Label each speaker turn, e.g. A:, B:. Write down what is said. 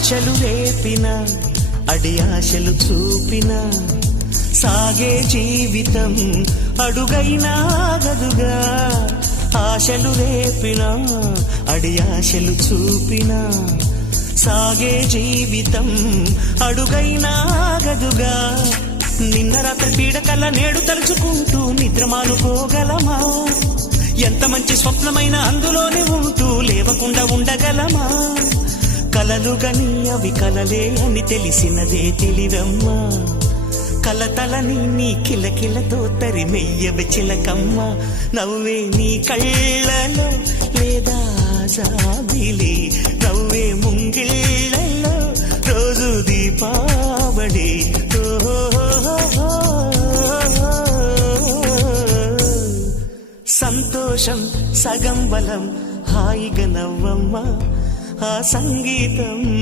A: ఆశలు లేపిన అడి ఆశలు చూపిన సాగే జీవితం అడుగైనా ఆగదుగా ఆశలు రేపిన అడి ఆశలు చూపిన సాగే జీవితం అడుగైనా ఆగదుగా నిన్న రాత్రి పీడకల్లా నేడు తలుచుకుంటూ నిద్రమానుకోగలమా ఎంత మంచి స్వప్నమైన అందులోనే ఉంటూ లేవకుండా ఉండగలమా గని అవి కలలే అని తెలిసినదే తెలివమ్మా కలతలని నీ కిలకిలతో తరిమెయ్యవి చిలకమ్మ నవ్వే నీ కళ్ళలో లేదా జాబిలి నవ్వే ముంగిళ్ళలో రోజు దీపావళి సంతోషం సగం బలం హాయిగా నవ్వమ్మా ఆ సంగీతం